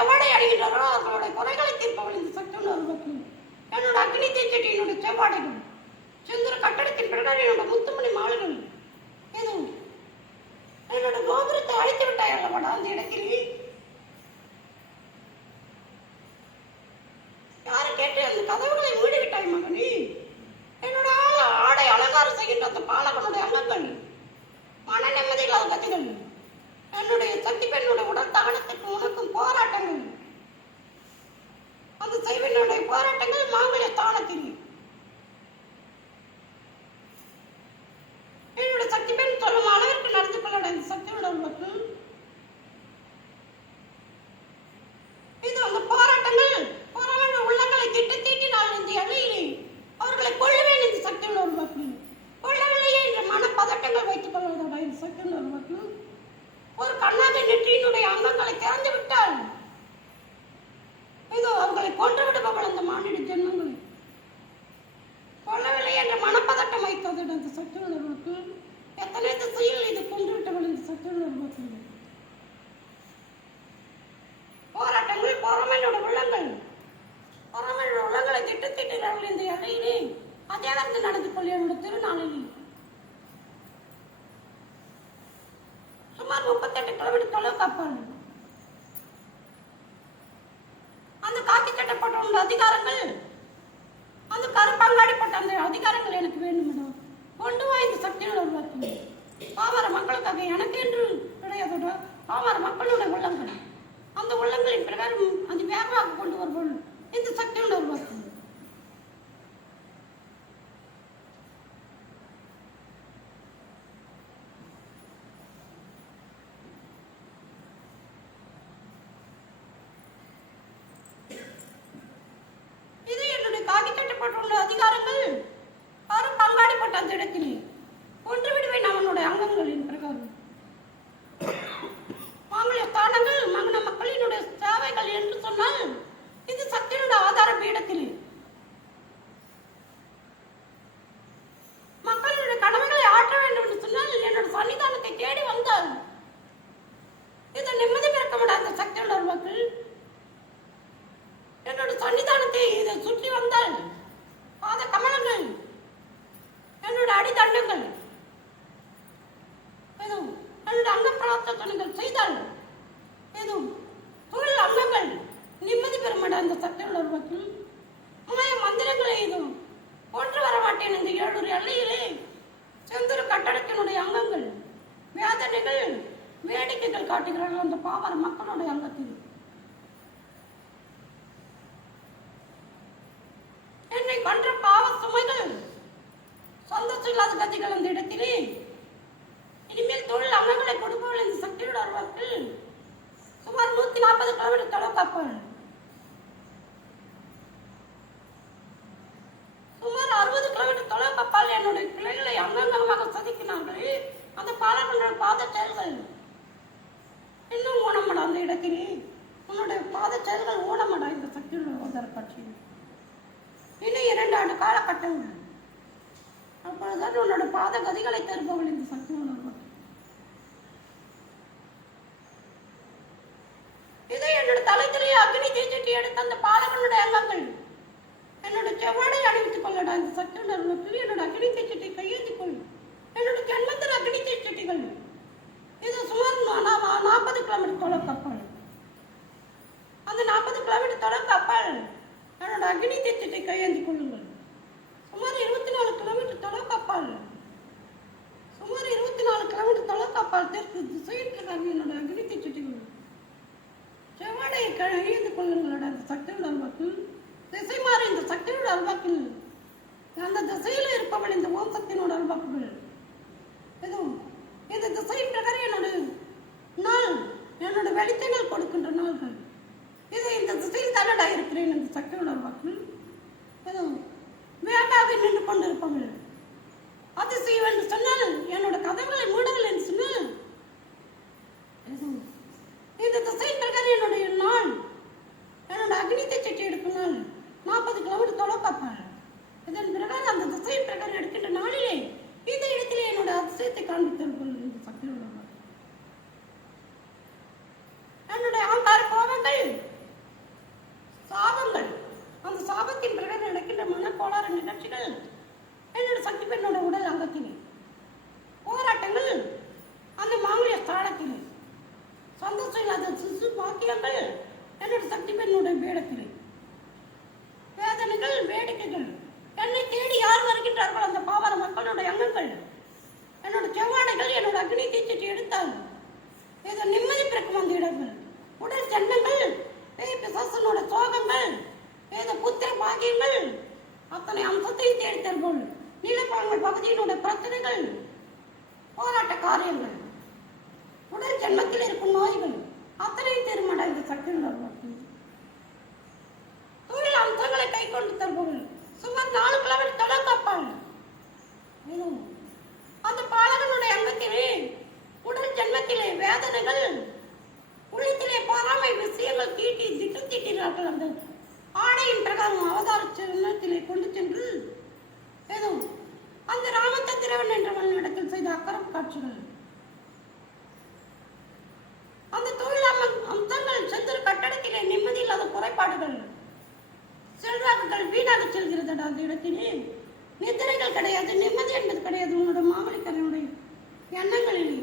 செவ்வாடை அடைகிறாரோ அவர்களுடைய குறைகளை தீர்ப்பவள் இந்த சக்தியோட அருள்வாக்கு என்னோட அக்னி தீச்சட்டியினுடைய செவ்வாடைகள். சுந்தர கட்டடத்தின் பிரகாரம் என்னோட முத்துமணி மாலைகள் இது என்னோட கோபுரத்தை அழைத்து விட்டாய் அல்லவாடா அந்த இடத்தில் யாரை கேட்டு அந்த கதவுகளை மூடி விட்டாய் மகனே என்னோட ஆள ஆடை அலங்காரம் செய்கின்ற அந்த பாலகனுடைய அங்கங்கள் மன நிம்மதி இல்லாத கதிகள் என்னுடைய சக்தி பெண்ணுடைய உடல் தகனத்துக்கு உனக்கும் போராட்டங்கள் அந்த செய்வனுடைய போராட்டங்கள் மாங்கல்ய ஸ்தானத்தில் என்னோட சக்தி பெண் சொல்லும் அளவிற்கு நடந்து கொள்ளட இந்த சக்தியோட இது அந்த போராட்டங்கள் போராட்ட உள்ளங்களை திட்டு தீட்டினால் இந்த எண்ணெயிலே அவர்களை கொள்ளுவேன் இந்த சக்தியோட உருவாக்கு கொள்ளவில்லையே என்ற மனப்பதட்டங்கள் வைத்துக் கொள்வதோட இந்த சக்தியோட உருவாக்கு ஒரு கண்ணாக நெற்றியினுடைய அங்கங்களை திறந்து விட்டு இதோ அவர்களை கொன்று விடுபவள் அந்த மானிட ஜென்மங்கள் கொல்லவில்லை என்ற மனப்பதட்டம் வைத்தது அந்த சக்தி உணர்வுக்கு எத்தனை திசையில் இது கொண்டு விட்டவள் இந்த சக்தி உணர்வுக்கு போராட்டங்கள் பொறமையோட உள்ளங்கள் பொறமையோட உள்ளங்களை இந்த இடையிலே அத்தியானத்து நடந்து கொள்ள என்னோட திருநாளில். சுமார் முப்பத்தெட்டு கிலோமீட்டர் தொலைவு காப்பாள். அந்த காக்கி கட்டப்பட்ட அதிகாரங்கள் அந்த கருப்பாங்காடிப்பட்ட அந்த அதிகாரங்கள் எனக்கு வேண்டும் மேடம் கொண்டு வாய்ந்த சக்திகளை உருவாக்கி. பாவார மக்களுக்காக எனக்கு என்று கிடையாதோட? பாவார மக்களோட உள்ளங்கள். அந்த உள்ளங்களின் பிரகாரம் அந்த வேகமாக கொண்டு வருவோம். இந்த சக்திகளை உருவாக்கி இது என்னுடைய பெற்றுள்ள அதிகாரங்கள் யாரும் பங்காடிப்பட்ட அந்த இடத்தில் கொன்று விடுவேன் அவனுடைய அங்கங்களின் பிரகாரம். கொன்று வர இந்த ஏழூர் எல்லையிலே செந்தூர் கட்டடத்தினுடைய அங்கங்கள் வேதனைகள் வேடிக்கைகள் காட்டுகிறார்கள் அந்த பாவர மக்களுடைய அங்கத்தில். என்னை கொன்ற பாவ சுமைகள் சந்தோஷம் இல்லாத கதிகள் அந்த இடத்திலே இனிமேல் தொழில் அங்கங்களை கொடுப்பவர்கள் இந்த சக்தியோட வருவாக்கு சுமார் நூத்தி நாற்பது கிலோமீட்டர் தொலைவு கப்பல் சுமார் அறுபது கிலோமீட்டர் தொலைவு கப்பால் என்னுடைய பிள்ளைகளை அங்கங்கமாக சதிக்கினார்களே அந்த பாலகனோட பாத செயல்கள் இன்னும் ஊனமட அந்த இடத்திலே உன்னுடைய பாத செயல்கள் இந்த சக்தியோட உதர கட்சியில்? இன்னும் இரண்டு ஆண்டு காலகட்டம் அப்பொழுதுதான் உன்னோட பாத கதிகளை தருபவள் இந்த சக்தி உணர்வு இதை என்னோட தலைத்திலேயே அக்னி தீச்சட்டி எடுத்த அந்த பாலகனுடைய அங்கங்கள் என்னோட செவ்வாடை அணிவித்துக் கொள்ளடா இந்த சக்தி உணர்வுக்கு என்னோட அக்னி தீச்சட்டி கையேந்திக் கொள். என்னோட ஜென்மத்தில் அக்னி தீச்சட்டிகள். இது சுமார் நாற்பது கிலோமீட்டர் தொலை கப்பல் அந்த நாற்பது கிலோமீட்டர் தொலைக்கு அப்பால் என்னோட அக்னி தேச்சத்தை கையேந்தி கொள்ளுங்கள். சுமார் இருபத்தி நாலு கிலோமீட்டர் தொலைக்கு அப்பால். சுமார் இருபத்தி நாலு கிலோமீட்டர் தொலைக்கு அப்பால் தெற்கு திசையில் இருக்காங்க என்னோட அக்னி தேச்சத்தை செவ்வாடை கையேந்தி கொள்ளுங்களோட அந்த சக்தியோட அல்வாக்கில் திசை மாறி இந்த சக்தியோட அல்வாக்கில் அந்த திசையில் இருப்பவள் இந்த ஓம் சக்தியினோட அல்வாக்குகள். வெளிநாட்டில் அந்த ஆணையின் பிரகாரம் அவதார சின்னத்திலே கொண்டு சென்று ஏதோ அந்த ராமச்சந்திரவன் என்ற இடத்தில் செய்த அக்கறம் காட்சிகள். அந்த தொழிலமன் அம்சங்கள் சென்ற கட்டடத்திலே நிம்மதியில்லாத குறைபாடுகள். செல்வாக்குகள் வீணாக செல்கிறதடா அந்த இடத்திலே? நித்திரைகள் கிடையாது நிம்மதி என்பது கிடையாது. உங்களோட மாமலிக்கரனுடைய எண்ணங்களிலே.